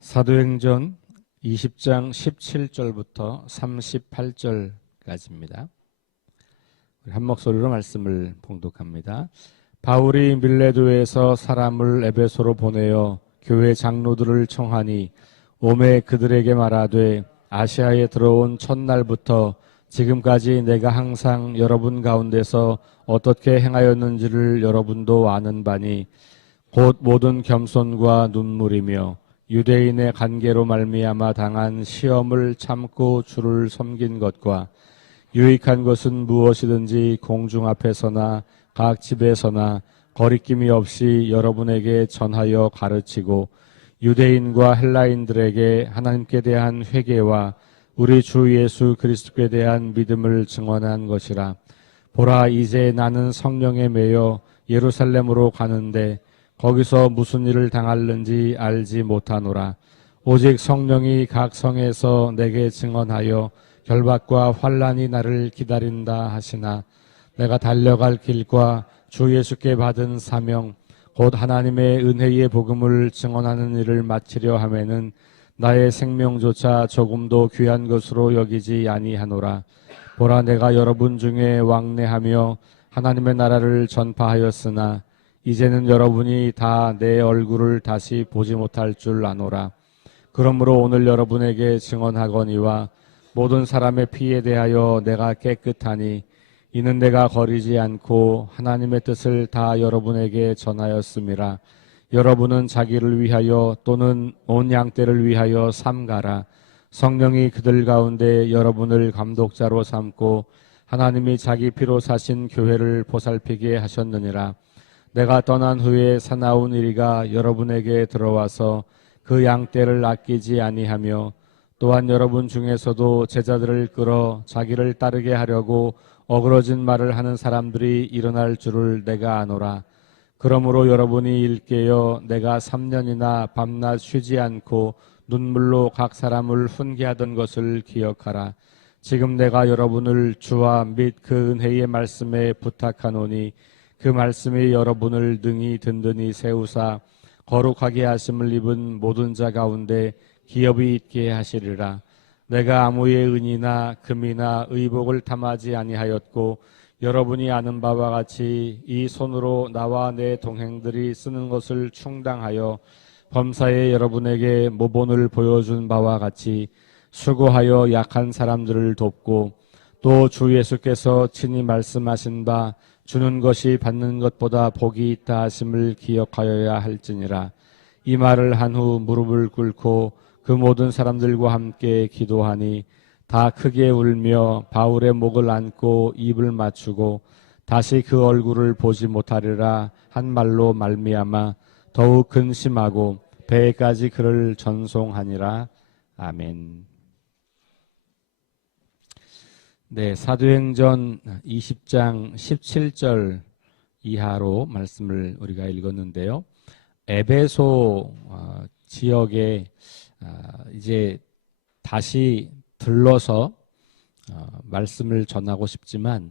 사도행전 20장 17절부터 38절까지입니다. 한 목소리로 말씀을 봉독합니다. 바울이 밀레도에서 사람을 에베소로 보내어 교회 장로들을 청하니 오매 그들에게 말하되 아시아에 들어온 첫날부터 지금까지 내가 항상 여러분 가운데서 어떻게 행하였는지를 여러분도 아는 바니 곧 모든 겸손과 눈물이며 유대인의 관계로 말미암아 당한 시험을 참고 주를 섬긴 것과 유익한 것은 무엇이든지 공중 앞에서나 각 집에서나 거리낌이 없이 여러분에게 전하여 가르치고 유대인과 헬라인들에게 하나님께 대한 회개와 우리 주 예수 그리스도께 대한 믿음을 증언한 것이라. 보라, 이제 나는 성령에 매여 예루살렘으로 가는데 거기서 무슨 일을 당할는지 알지 못하노라. 오직 성령이 각 성에서 내게 증언하여 결박과 환난이 나를 기다린다 하시나 내가 달려갈 길과 주 예수께 받은 사명 곧 하나님의 은혜의 복음을 증언하는 일을 마치려 하면은 나의 생명조차 조금도 귀한 것으로 여기지 아니하노라. 보라, 내가 여러분 중에 왕래하며 하나님의 나라를 전파하였으나 이제는 여러분이 다 내 얼굴을 다시 보지 못할 줄 아노라. 그러므로 오늘 여러분에게 증언하거니와 모든 사람의 피에 대하여 내가 깨끗하니 이는 내가 거리지 않고 하나님의 뜻을 다 여러분에게 전하였음이라. 여러분은 자기를 위하여 또는 온 양떼를 위하여 삼가라. 성령이 그들 가운데 여러분을 감독자로 삼고 하나님이 자기 피로 사신 교회를 보살피게 하셨느니라. 내가 떠난 후에 사나운 이리가 여러분에게 들어와서 그 양떼를 아끼지 아니하며 또한 여러분 중에서도 제자들을 끌어 자기를 따르게 하려고 어그러진 말을 하는 사람들이 일어날 줄을 내가 아노라. 그러므로 여러분이 일깨어 내가 3년이나 밤낮 쉬지 않고 눈물로 각 사람을 훈계하던 것을 기억하라. 지금 내가 여러분을 주와 및 그 은혜의 말씀에 부탁하노니 그 말씀이 여러분을 능히 든든히 세우사 거룩하게 하심을 입은 모든 자 가운데 기업이 있게 하시리라. 내가 아무의 은이나 금이나 의복을 탐하지 아니하였고 여러분이 아는 바와 같이 이 손으로 나와 내 동행들이 쓰는 것을 충당하여 범사에 여러분에게 모본을 보여준 바와 같이 수고하여 약한 사람들을 돕고 또 주 예수께서 친히 말씀하신 바 주는 것이 받는 것보다 복이 있다 하심을 기억하여야 할지니라. 이 말을 한 후 무릎을 꿇고 그 모든 사람들과 함께 기도하니 다 크게 울며 바울의 목을 안고 입을 맞추고 다시 그 얼굴을 보지 못하리라 한 말로 말미암아 더욱 근심하고 배에까지 그를 전송하니라. 아멘. 네, 사도행전 20장 17절 이하로 말씀을 우리가 읽었는데요. 에베소 지역에 이제 다시 들러서 말씀을 전하고 싶지만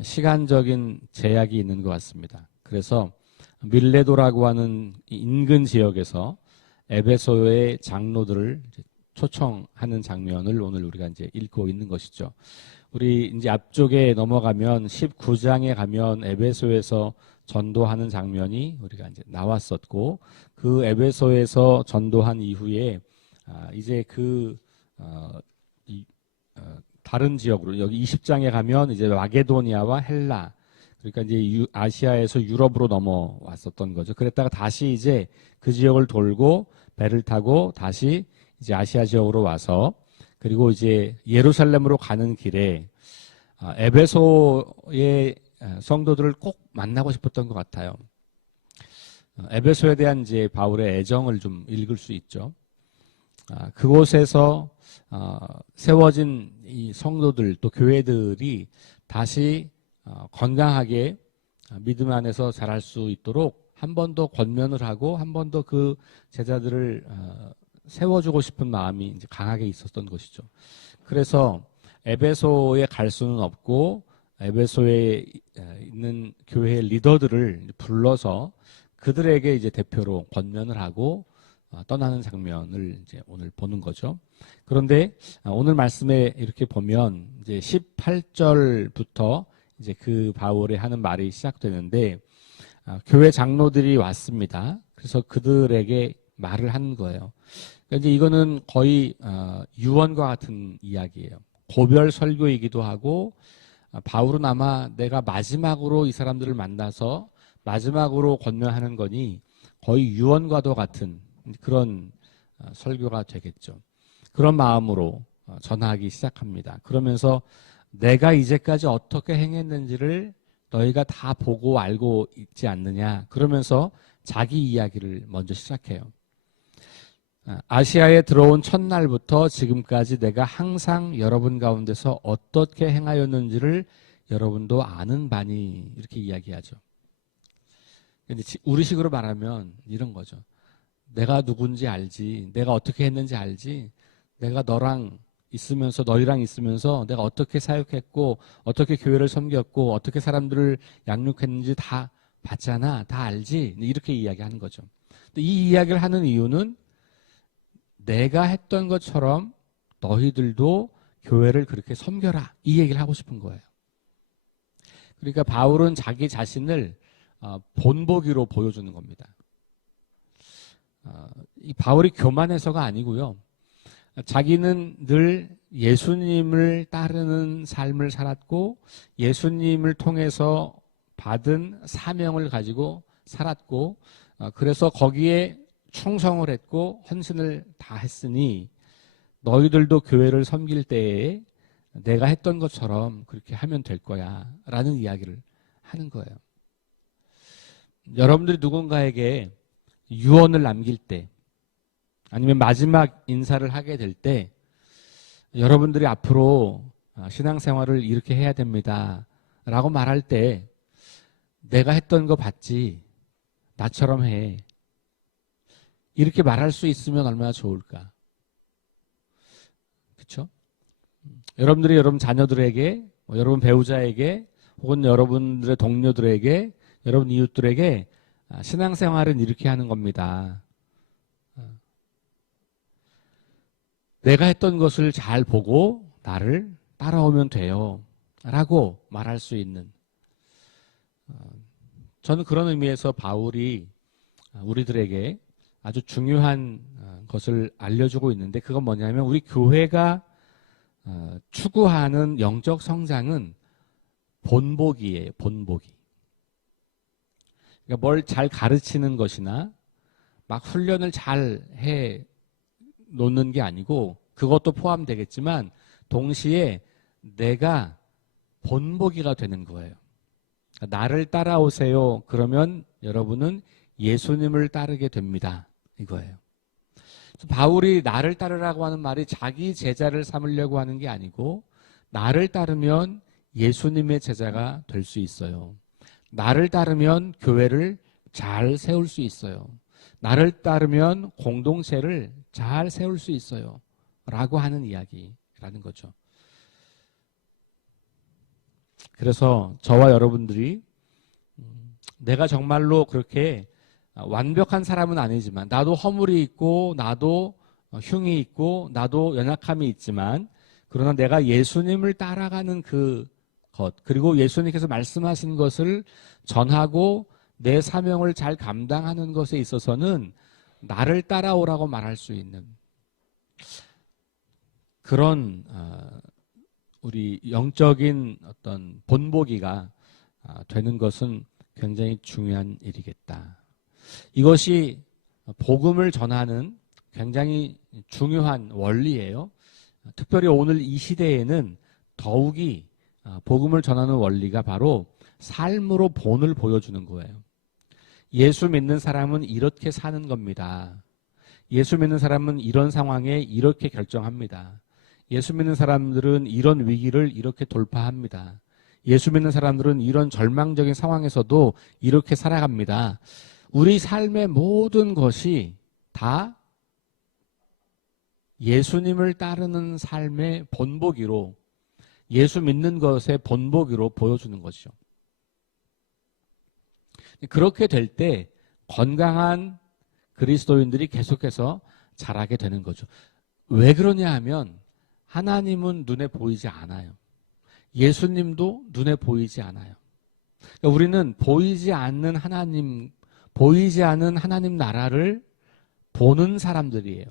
시간적인 제약이 있는 것 같습니다. 그래서 밀레도라고 하는 인근 지역에서 에베소의 장로들을 초청하는 장면을 오늘 우리가 이제 읽고 있는 것이죠. 우리 이제 앞쪽에 넘어가면 19장에 가면 에베소에서 전도하는 장면이 우리가 이제 나왔었고 그 에베소에서 전도한 이후에 이제 다른 지역으로 여기 20장에 가면 이제 마게도니아와 헬라 그러니까 이제 아시아에서 유럽으로 넘어왔었던 거죠. 그랬다가 다시 이제 그 지역을 돌고 배를 타고 다시 이제 아시아 지역으로 와서 그리고 이제 예루살렘으로 가는 길에 에베소의 성도들을 꼭 만나고 싶었던 것 같아요. 에베소에 대한 이제 바울의 애정을 좀 읽을 수 있죠. 그곳에서 세워진 이 성도들 또 교회들이 다시 건강하게 믿음 안에서 자랄 수 있도록 한 번 더 권면을 하고 한 번 더 그 제자들을 세워주고 싶은 마음이 이제 강하게 있었던 것이죠. 그래서 에베소에 갈 수는 없고 에베소에 있는 교회 리더들을 불러서 그들에게 이제 대표로 권면을 하고 떠나는 장면을 이제 오늘 보는 거죠. 그런데 오늘 말씀에 이렇게 보면 이제 18절부터 이제 그 바울이 하는 말이 시작되는데 교회 장로들이 왔습니다. 그래서 그들에게 말을 하는 거예요. 그러니까 이제 이거는 거의 유언과 같은 이야기예요. 고별 설교이기도 하고 바울은 아마 내가 마지막으로 이 사람들을 만나서 마지막으로 권면하는 거니 거의 유언과도 같은 그런 설교가 되겠죠. 그런 마음으로 전하기 시작합니다. 그러면서 내가 이제까지 어떻게 행했는지를 너희가 다 보고 알고 있지 않느냐. 그러면서 자기 이야기를 먼저 시작해요. 아시아에 들어온 첫날부터 지금까지 내가 항상 여러분 가운데서 어떻게 행하였는지를 여러분도 아는 바니 이렇게 이야기하죠. 우리식으로 말하면 이런 거죠. 내가 누군지 알지. 내가 어떻게 했는지 알지. 내가 너희랑 있으면서 내가 어떻게 사역했고 어떻게 교회를 섬겼고 어떻게 사람들을 양육했는지 다 봤잖아. 다 알지. 이렇게 이야기하는 거죠. 이 이야기를 하는 이유는 내가 했던 것처럼 너희들도 교회를 그렇게 섬겨라. 이 얘기를 하고 싶은 거예요. 그러니까 바울은 자기 자신을 본보기로 보여주는 겁니다. 이 바울이 교만해서가 아니고요. 자기는 늘 예수님을 따르는 삶을 살았고 예수님을 통해서 받은 사명을 가지고 살았고 그래서 거기에 충성을 했고 헌신을 다 했으니 너희들도 교회를 섬길 때에 내가 했던 것처럼 그렇게 하면 될 거야 라는 이야기를 하는 거예요. 여러분들이 누군가에게 유언을 남길 때 아니면 마지막 인사를 하게 될 때 여러분들이 앞으로 신앙생활을 이렇게 해야 됩니다 라고 말할 때 내가 했던 거 봤지 나처럼 해 이렇게 말할 수 있으면 얼마나 좋을까. 그렇죠? 여러분들이 여러분 자녀들에게 여러분 배우자에게 혹은 여러분들의 동료들에게 여러분 이웃들에게 신앙생활은 이렇게 하는 겁니다. 내가 했던 것을 잘 보고 나를 따라오면 돼요 라고 말할 수 있는 저는 그런 의미에서 바울이 우리들에게 아주 중요한 것을 알려주고 있는데 그건 뭐냐면 우리 교회가 추구하는 영적 성장은 본보기예요. 본보기. 그러니까 뭘 잘 가르치는 것이나 막 훈련을 잘 해 놓는 게 아니고 그것도 포함되겠지만 동시에 내가 본보기가 되는 거예요. 나를 따라오세요. 그러면 여러분은 예수님을 따르게 됩니다. 이거예요. 바울이 나를 따르라고 하는 말이 자기 제자를 삼으려고 하는 게 아니고 나를 따르면 예수님의 제자가 될 수 있어요. 나를 따르면 교회를 잘 세울 수 있어요. 나를 따르면 공동체를 잘 세울 수 있어요. 라고 하는 이야기라는 거죠. 그래서 저와 여러분들이 내가 정말로 그렇게 완벽한 사람은 아니지만 나도 허물이 있고 나도 흉이 있고 나도 연약함이 있지만 그러나 내가 예수님을 따라가는 그 것 그리고 예수님께서 말씀하신 것을 전하고 내 사명을 잘 감당하는 것에 있어서는 나를 따라오라고 말할 수 있는 그런 우리 영적인 어떤 본보기가 되는 것은 굉장히 중요한 일이겠다. 이것이 복음을 전하는 굉장히 중요한 원리예요. 특별히 오늘 이 시대에는 더욱이 복음을 전하는 원리가 바로 삶으로 본을 보여주는 거예요. 예수 믿는 사람은 이렇게 사는 겁니다. 예수 믿는 사람은 이런 상황에 이렇게 결정합니다. 예수 믿는 사람들은 이런 위기를 이렇게 돌파합니다. 예수 믿는 사람들은 이런 절망적인 상황에서도 이렇게 살아갑니다. 우리 삶의 모든 것이 다 예수님을 따르는 삶의 본보기로 예수 믿는 것의 본보기로 보여주는 것이죠. 그렇게 될 때 건강한 그리스도인들이 계속해서 자라게 되는 거죠. 왜 그러냐 하면 하나님은 눈에 보이지 않아요. 예수님도 눈에 보이지 않아요. 그러니까 우리는 보이지 않는 하나님 나라를 보는 사람들이에요.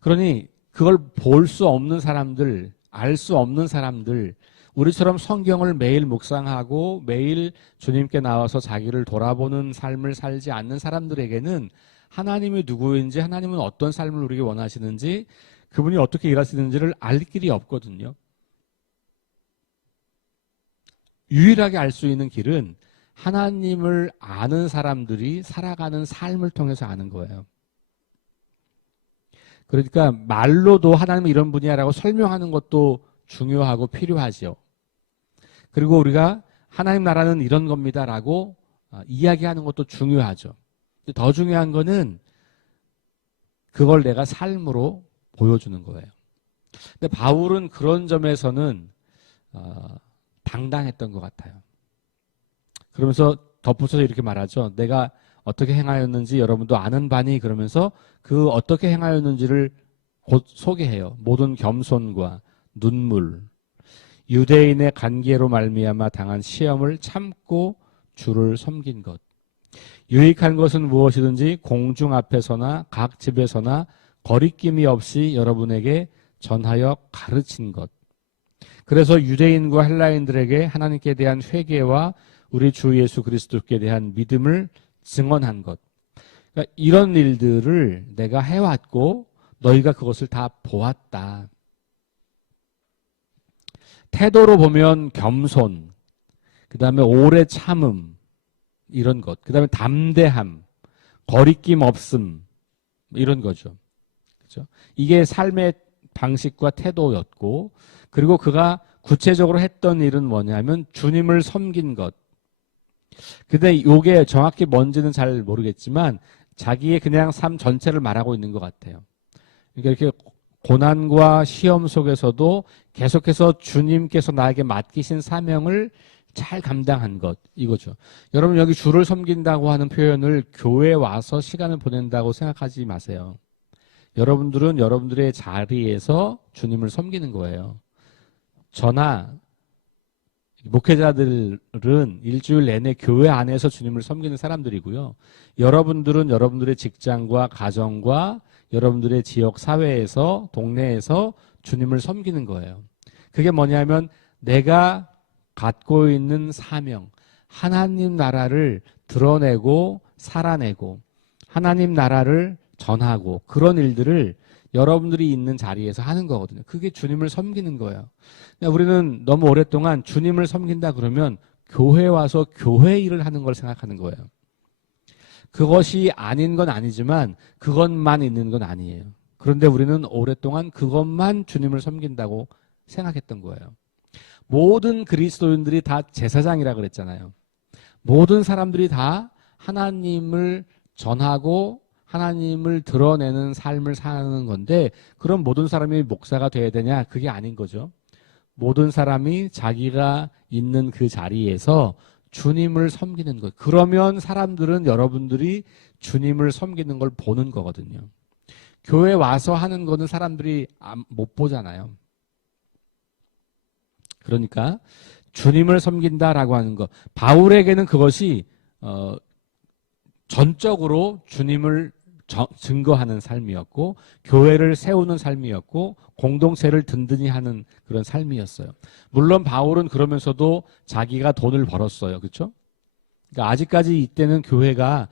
그러니 그걸 볼 수 없는 사람들, 알 수 없는 사람들, 우리처럼 성경을 매일 묵상하고 매일 주님께 나와서 자기를 돌아보는 삶을 살지 않는 사람들에게는 하나님이 누구인지, 하나님은 어떤 삶을 우리에게 원하시는지, 그분이 어떻게 일하시는지를 알 길이 없거든요. 유일하게 알 수 있는 길은 하나님을 아는 사람들이 살아가는 삶을 통해서 아는 거예요. 그러니까 말로도 하나님은 이런 분이야라고 설명하는 것도 중요하고 필요하죠. 그리고 우리가 하나님 나라는 이런 겁니다라고 이야기하는 것도 중요하죠. 더 중요한 거는 그걸 내가 삶으로 보여주는 거예요. 근데 바울은 그런 점에서는 당당했던 것 같아요. 그러면서 덧붙여서 이렇게 말하죠. 내가 어떻게 행하였는지 여러분도 아는 바니, 그러면서 그 어떻게 행하였는지를 곧 소개해요. 모든 겸손과 눈물, 유대인의 관계로 말미암아 당한 시험을 참고 주를 섬긴 것, 유익한 것은 무엇이든지 공중 앞에서나 각 집에서나 거리낌이 없이 여러분에게 전하여 가르친 것, 그래서 유대인과 헬라인들에게 하나님께 대한 회개와 우리 주 예수 그리스도께 대한 믿음을 증언한 것. 그러니까 이런 일들을 내가 해왔고 너희가 그것을 다 보았다. 태도로 보면 겸손, 그 다음에 오래 참음, 이런 것, 그 다음에 담대함, 거리낌 없음, 이런 거죠. 그렇죠? 이게 삶의 방식과 태도였고, 그리고 그가 구체적으로 했던 일은 뭐냐면 주님을 섬긴 것. 근데 이게 정확히 뭔지는 잘 모르겠지만 자기의 그냥 삶 전체를 말하고 있는 것 같아요. 그러니까 이렇게 고난과 시험 속에서도 계속해서 주님께서 나에게 맡기신 사명을 잘 감당한 것, 이거죠. 여러분, 여기 주를 섬긴다고 하는 표현을 교회에 와서 시간을 보낸다고 생각하지 마세요. 여러분들은 여러분들의 자리에서 주님을 섬기는 거예요. 저나 목회자들은 일주일 내내 교회 안에서 주님을 섬기는 사람들이고요. 여러분들은 여러분들의 직장과 가정과 여러분들의 지역 사회에서, 동네에서 주님을 섬기는 거예요. 그게 뭐냐면 내가 갖고 있는 사명, 하나님 나라를 드러내고 살아내고 하나님 나라를 전하고, 그런 일들을 여러분들이 있는 자리에서 하는 거거든요. 그게 주님을 섬기는 거예요. 우리는 너무 오랫동안 주님을 섬긴다 그러면 교회 와서 교회 일을 하는 걸 생각하는 거예요. 그것이 아닌 건 아니지만 그것만 있는 건 아니에요. 그런데 우리는 오랫동안 그것만 주님을 섬긴다고 생각했던 거예요. 모든 그리스도인들이 다 제사장이라 그랬잖아요. 모든 사람들이 다 하나님을 전하고 하나님을 드러내는 삶을 사는 건데, 그럼 모든 사람이 목사가 돼야 되냐? 그게 아닌 거죠. 모든 사람이 자기가 있는 그 자리에서 주님을 섬기는 것. 그러면 사람들은 여러분들이 주님을 섬기는 걸 보는 거거든요. 교회 와서 하는 거는 사람들이 못 보잖아요. 그러니까 주님을 섬긴다라고 하는 것. 바울에게는 그것이 전적으로 주님을 증거하는 삶이었고, 교회를 세우는 삶이었고, 공동체를 든든히 하는 그런 삶이었어요. 물론 바울은 그러면서도 자기가 돈을 벌었어요. 그렇죠? 그러니까 아직까지 이때는 교회가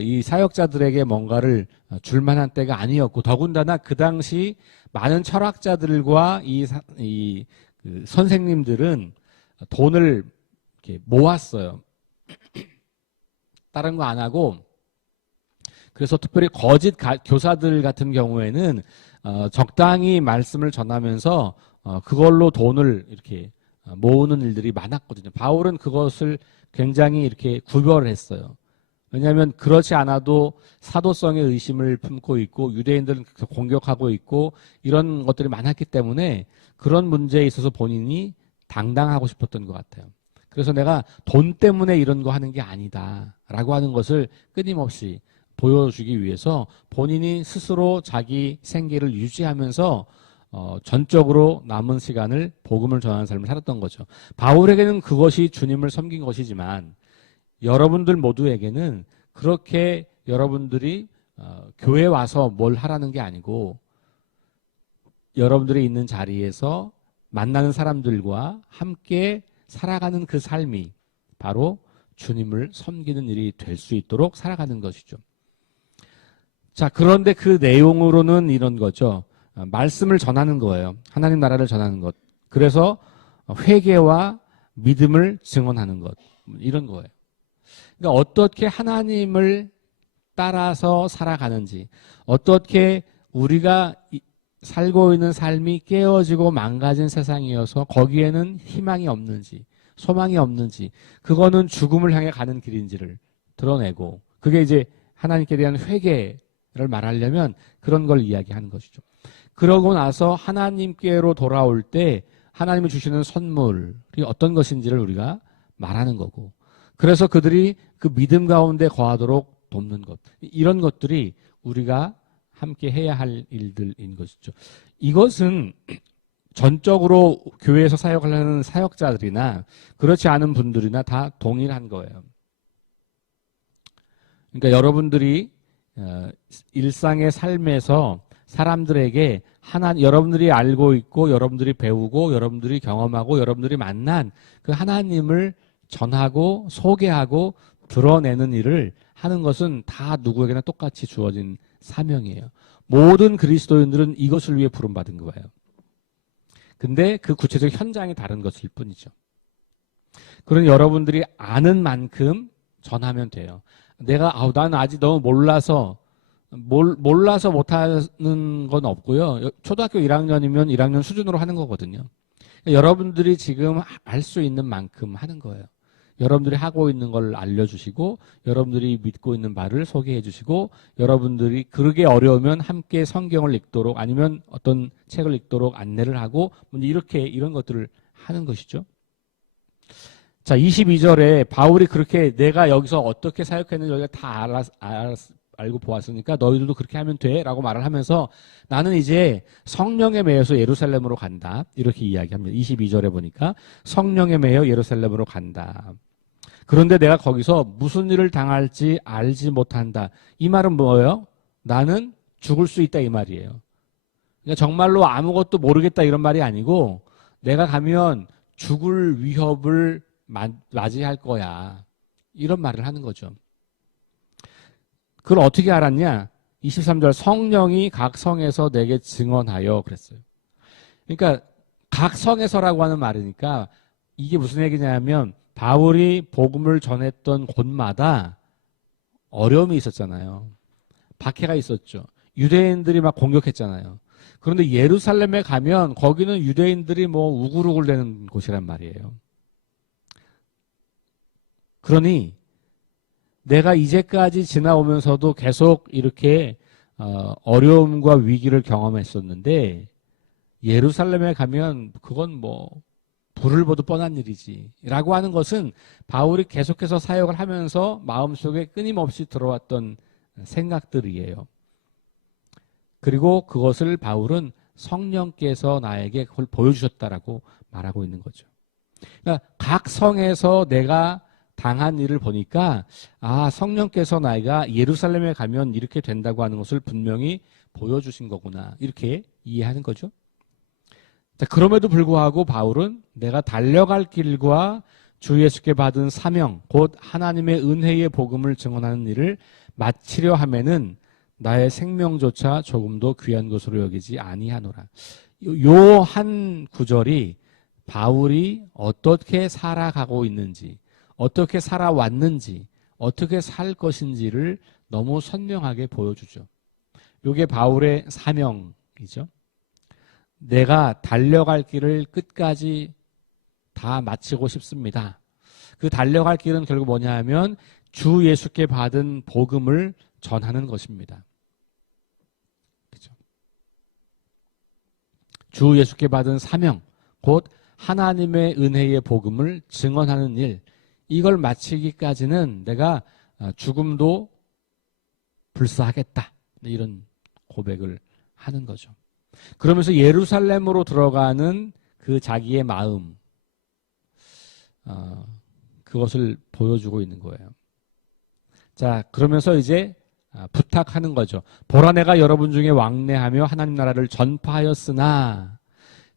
이 사역자들에게 뭔가를 줄 만한 때가 아니었고, 더군다나 그 당시 많은 철학자들과 그 선생님들은 돈을 이렇게 모았어요. 다른 거 안 하고, 그래서 특별히 거짓 교사들 같은 경우에는 적당히 말씀을 전하면서 그걸로 돈을 이렇게 모으는 일들이 많았거든요. 바울은 그것을 굉장히 이렇게 구별을 했어요. 왜냐하면 그렇지 않아도 사도성의 의심을 품고 있고 유대인들은 공격하고 있고 이런 것들이 많았기 때문에 그런 문제에 있어서 본인이 당당하고 싶었던 것 같아요. 그래서 내가 돈 때문에 이런 거 하는 게 아니다라고 하는 것을 끊임없이 보여주기 위해서 본인이 스스로 자기 생계를 유지하면서 전적으로 남은 시간을 복음을 전하는 삶을 살았던 거죠. 바울에게는 그것이 주님을 섬긴 것이지만 여러분들 모두에게는 그렇게 여러분들이 교회에 와서 뭘 하라는 게 아니고 여러분들이 있는 자리에서 만나는 사람들과 함께 살아가는 그 삶이 바로 주님을 섬기는 일이 될 수 있도록 살아가는 것이죠. 자, 그런데 그 내용으로는 이런 거죠. 말씀을 전하는 거예요. 하나님 나라를 전하는 것. 그래서 회개와 믿음을 증언하는 것. 이런 거예요. 그러니까 어떻게 하나님을 따라서 살아가는지, 어떻게 우리가 살고 있는 삶이 깨어지고 망가진 세상이어서 거기에는 희망이 없는지, 소망이 없는지, 그거는 죽음을 향해 가는 길인지를 드러내고, 그게 이제 하나님께 대한 회개를 말하려면 그런 걸 이야기하는 것이죠. 그러고 나서 하나님께로 돌아올 때 하나님이 주시는 선물이 어떤 것인지를 우리가 말하는 거고, 그래서 그들이 그 믿음 가운데 거하도록 돕는 것, 이런 것들이 우리가 함께 해야 할 일들인 것이죠. 이것은 전적으로 교회에서 사역하려는 사역자들이나 그렇지 않은 분들이나 다 동일한 거예요. 그러니까 여러분들이 일상의 삶에서 사람들에게 여러분들이 알고 있고 여러분들이 배우고 여러분들이 경험하고 여러분들이 만난 그 하나님을 전하고 소개하고 드러내는 일을 하는 것은 다 누구에게나 똑같이 주어진 사명이에요. 모든 그리스도인들은 이것을 위해 부름받은 거예요. 근데 그 구체적 현장이 다른 것일 뿐이죠. 그런 여러분들이 아는 만큼 전하면 돼요. 나는 아직 너무 몰라서 못하는 건 없고요. 초등학교 1학년이면 1학년 수준으로 하는 거거든요. 여러분들이 지금 할 수 있는 만큼 하는 거예요. 여러분들이 하고 있는 걸 알려주시고 여러분들이 믿고 있는 바를 소개해 주시고 여러분들이 그러게 어려우면 함께 성경을 읽도록 아니면 어떤 책을 읽도록 안내를 하고 이런 것들을 하는 것이죠. 자, 22절에 바울이 그렇게 내가 여기서 어떻게 사역했는지 우리가 다 알고 보았으니까 너희들도 그렇게 하면 돼 라고 말을 하면서 나는 이제 성령에 매여서 예루살렘으로 간다 이렇게 이야기합니다. 22절에 보니까 성령에 매여 예루살렘으로 간다. 그런데 내가 거기서 무슨 일을 당할지 알지 못한다. 이 말은 뭐예요? 나는 죽을 수 있다 이 말이에요. 그러니까 정말로 아무것도 모르겠다 이런 말이 아니고 내가 가면 죽을 위협을 맞이할 거야 이런 말을 하는 거죠. 그걸 어떻게 알았냐? 23절 성령이 각 성에서 내게 증언하여 그랬어요. 그러니까 각 성에서라고 하는 말이니까 이게 무슨 얘기냐면 바울이 복음을 전했던 곳마다 어려움이 있었잖아요. 박해가 있었죠. 유대인들이 막 공격했잖아요. 그런데 예루살렘에 가면 거기는 유대인들이 우글우글대는 곳이란 말이에요. 그러니 내가 이제까지 지나오면서도 계속 이렇게 어려움과 위기를 경험했었는데 예루살렘에 가면 그건 불을 보듯 뻔한 일이지 라고 하는 것은 바울이 계속해서 사역을 하면서 마음속에 끊임없이 들어왔던 생각들이에요. 그리고 그것을 바울은 성령께서 나에게 그걸 보여주셨다라고 말하고 있는 거죠. 그러니까 각 성에서 내가 당한 일을 보니까 성령께서 나이가 예루살렘에 가면 이렇게 된다고 하는 것을 분명히 보여주신 거구나 이렇게 이해하는 거죠. 자, 그럼에도 불구하고 바울은 내가 달려갈 길과 주 예수께 받은 사명 곧 하나님의 은혜의 복음을 증언하는 일을 마치려 하면은 나의 생명조차 조금도 귀한 것으로 여기지 아니하노라. 요 한 구절이 바울이 어떻게 살아가고 있는지 어떻게 살아왔는지 어떻게 살 것인지를 너무 선명하게 보여주죠. 이게 바울의 사명이죠. 내가 달려갈 길을 끝까지 다 마치고 싶습니다. 그 달려갈 길은 결국 뭐냐 하면 주 예수께 받은 복음을 전하는 것입니다. 그렇죠? 주 예수께 받은 사명, 곧 하나님의 은혜의 복음을 증언하는 일, 이걸 마치기까지는 내가 죽음도 불사하겠다. 이런 고백을 하는 거죠. 그러면서 예루살렘으로 들어가는 그 자기의 마음, 그것을 보여주고 있는 거예요. 자, 그러면서 이제 부탁하는 거죠. 보라, 내가 여러분 중에 왕래하며 하나님 나라를 전파하였으나,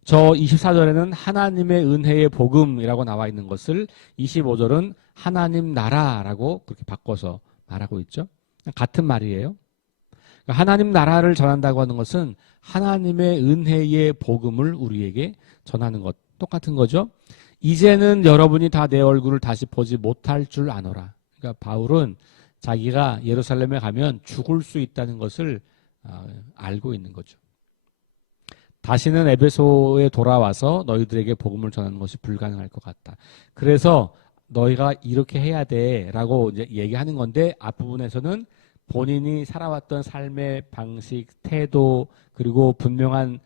저 24절에는 하나님의 은혜의 복음이라고 나와 있는 것을 25절은 하나님 나라라고 그렇게 바꿔서 말하고 있죠. 같은 말이에요. 하나님 나라를 전한다고 하는 것은 하나님의 은혜의 복음을 우리에게 전하는 것, 똑같은 거죠. 이제는 여러분이 다 내 얼굴을 다시 보지 못할 줄 아노라. 그러니까 바울은 자기가 예루살렘에 가면 죽을 수 있다는 것을 알고 있는 거죠. 다시는 에베소에 돌아와서 너희들에게 복음을 전하는 것이 불가능할 것 같다. 그래서 너희가 이렇게 해야 돼라고 이제 얘기하는 건데, 앞부분에서는 본인이 살아왔던 삶의 방식, 태도, 그리고 분명한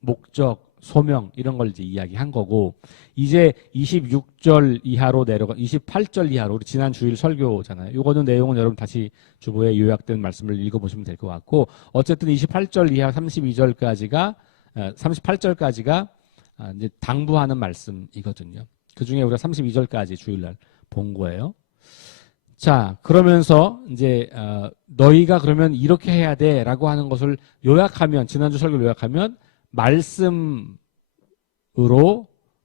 목적, 소명, 이런 걸 이제 이야기한 거고, 이제 26절 이하로 28절 이하로, 우리 지난 주일 설교잖아요. 이거는 내용은 여러분 다시 주보에 요약된 말씀을 읽어보시면 될 것 같고, 어쨌든 28절 이하 38절까지가 이제 당부하는 말씀이거든요. 그 중에 우리가 32절까지 주일날 본 거예요. 자, 그러면서 이제 너희가 그러면 이렇게 해야 돼라고 하는 것을 요약하면, 지난주 설교를 요약하면 말씀으로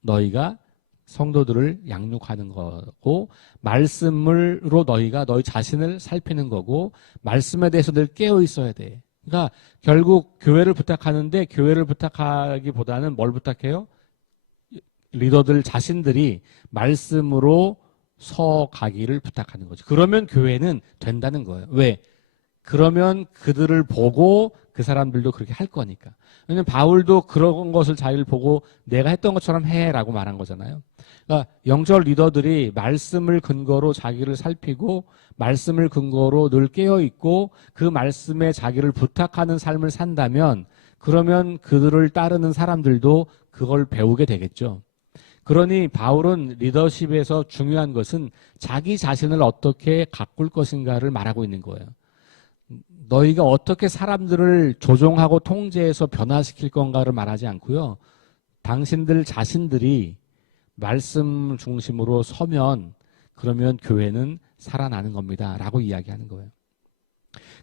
너희가 성도들을 양육하는 거고, 말씀으로 너희가 너희 자신을 살피는 거고, 말씀에 대해서 늘 깨어 있어야 돼. 그러니까 결국 교회를 부탁하는데, 교회를 부탁하기보다는 뭘 부탁해요? 리더들 자신들이 말씀으로 서가기를 부탁하는 거죠. 그러면 교회는 된다는 거예요. 왜? 그러면 그들을 보고 그 사람들도 그렇게 할 거니까. 왜냐면 바울도 그런 것을 자기를 보고 내가 했던 것처럼 해라고 말한 거잖아요. 그러니까 영적 리더들이 말씀을 근거로 자기를 살피고, 말씀을 근거로 늘 깨어있고, 그 말씀에 자기를 부탁하는 삶을 산다면, 그러면 그들을 따르는 사람들도 그걸 배우게 되겠죠. 그러니 바울은 리더십에서 중요한 것은 자기 자신을 어떻게 가꿀 것인가를 말하고 있는 거예요. 너희가 어떻게 사람들을 조종하고 통제해서 변화시킬 건가를 말하지 않고요. 당신들 자신들이 말씀 중심으로 서면, 그러면 교회는 살아나는 겁니다 라고 이야기하는 거예요.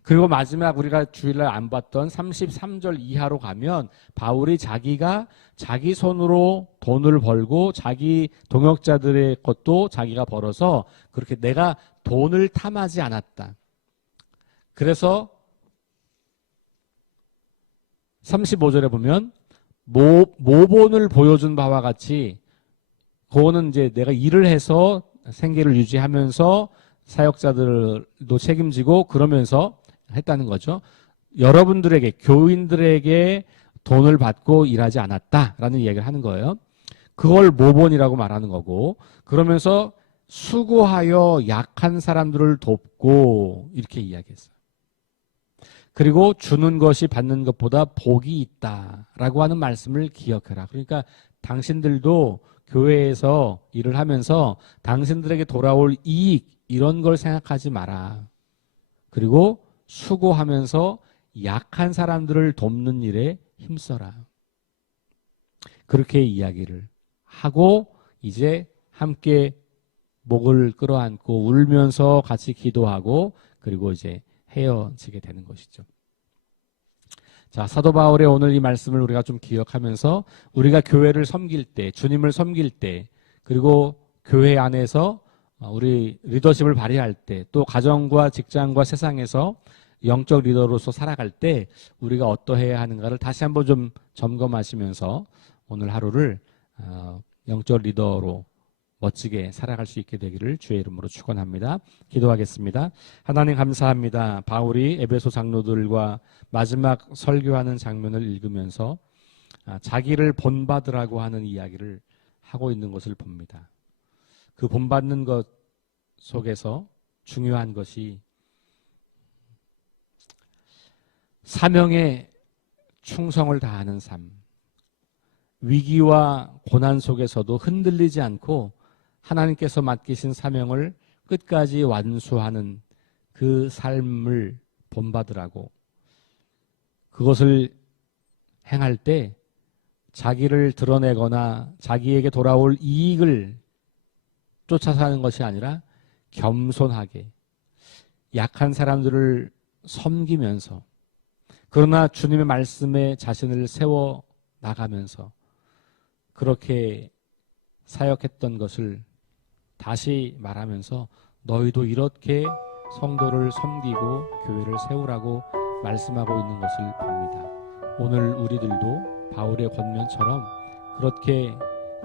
그리고 마지막 우리가 주일날 안 봤던 33절 이하로 가면, 바울이 자기가 자기 손으로 돈을 벌고 자기 동역자들의 것도 자기가 벌어서 그렇게 내가 돈을 탐하지 않았다. 그래서 35절에 보면 모본을 보여준 바와 같이, 그거는 이제 내가 일을 해서 생계를 유지하면서 사역자들도 책임지고 그러면서 했다는 거죠. 여러분들에게, 교인들에게 돈을 받고 일하지 않았다라는 이야기를 하는 거예요. 그걸 모본이라고 말하는 거고, 그러면서 수고하여 약한 사람들을 돕고 이렇게 이야기했어요. 그리고 주는 것이 받는 것보다 복이 있다라고 하는 말씀을 기억해라. 그러니까 당신들도 교회에서 일을 하면서 당신들에게 돌아올 이익, 이런 걸 생각하지 마라. 그리고 수고하면서 약한 사람들을 돕는 일에 힘써라. 그렇게 이야기를 하고 이제 함께 목을 끌어안고 울면서 같이 기도하고, 그리고 이제 헤어지게 되는 것이죠. 자, 사도 바울의 오늘 이 말씀을 우리가 좀 기억하면서, 우리가 교회를 섬길 때, 주님을 섬길 때, 그리고 교회 안에서 우리 리더십을 발휘할 때, 또 가정과 직장과 세상에서 영적 리더로서 살아갈 때 우리가 어떠해야 하는가를 다시 한번 좀 점검하시면서 오늘 하루를 영적 리더로 멋지게 살아갈 수 있게 되기를 주의 이름으로 축원합니다. 기도하겠습니다. 하나님 감사합니다. 바울이 에베소 장로들과 마지막 설교하는 장면을 읽으면서 자기를 본받으라고 하는 이야기를 하고 있는 것을 봅니다. 그 본받는 것 속에서 중요한 것이 사명에 충성을 다하는 삶, 위기와 고난 속에서도 흔들리지 않고 하나님께서 맡기신 사명을 끝까지 완수하는 그 삶을 본받으라고. 그것을 행할 때 자기를 드러내거나 자기에게 돌아올 이익을 쫓아서 하는 것이 아니라 겸손하게 약한 사람들을 섬기면서, 그러나 주님의 말씀에 자신을 세워 나가면서 그렇게 사역했던 것을 다시 말하면서 너희도 이렇게 성도를 섬기고 교회를 세우라고 말씀하고 있는 것을 봅니다. 오늘 우리들도 바울의 권면처럼 그렇게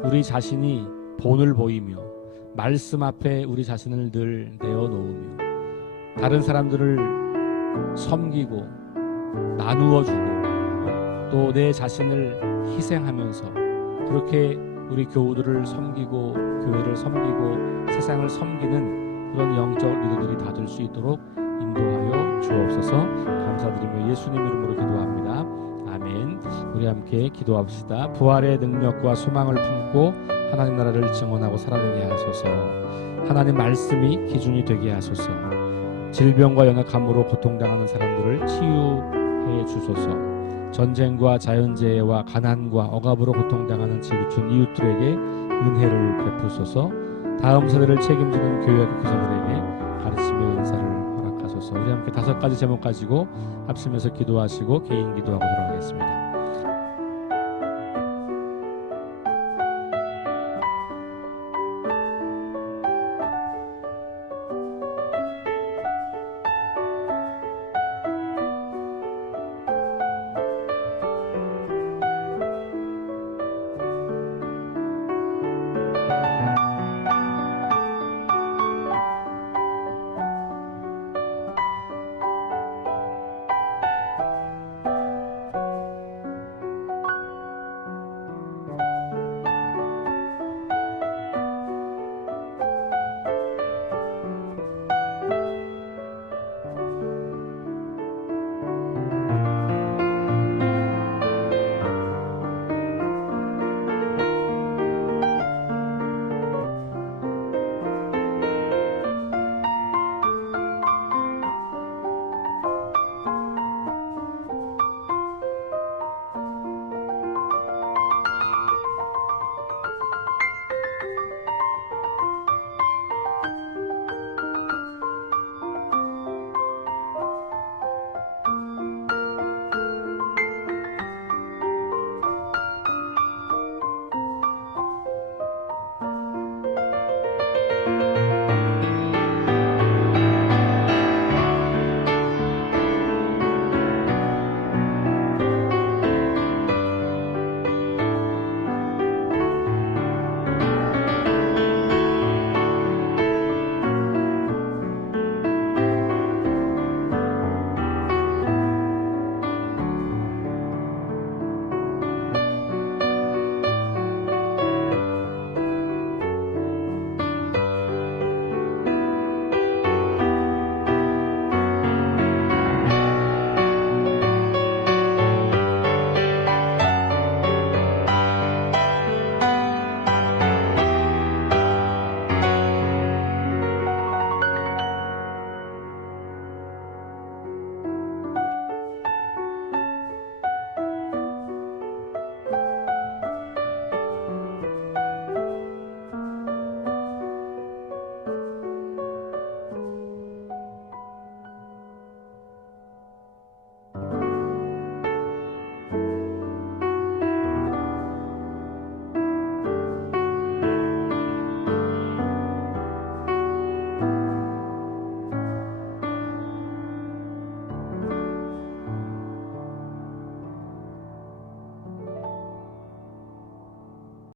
우리 자신이 본을 보이며 말씀 앞에 우리 자신을 늘 내어놓으며 다른 사람들을 섬기고 나누어주고 또 내 자신을 희생하면서 그렇게 우리 교우들을 섬기고 교회를 섬기고 세상을 섬기는 그런 영적 리더들이 다 될 수 있도록 인도하여 주옵소서. 감사드리며 예수님 이름으로 기도합니다. 아멘. 우리 함께 기도합시다. 부활의 능력과 소망을 품고 하나님 나라를 증언하고 살아내게 하소서. 하나님 말씀이 기준이 되게 하소서. 질병과 연약함으로 고통당하는 사람들을 치유해 주소서. 전쟁과 자연재해와 가난과 억압으로 고통당하는 지구촌 이웃들에게 은혜를 베푸소서. 다음 세대를 책임지는 교회와 교사들에게 가르침의 은사를 허락하소서. 우리 함께 5가지 제목 가지고 합심해서 기도하시고 개인 기도하고 돌아가겠습니다.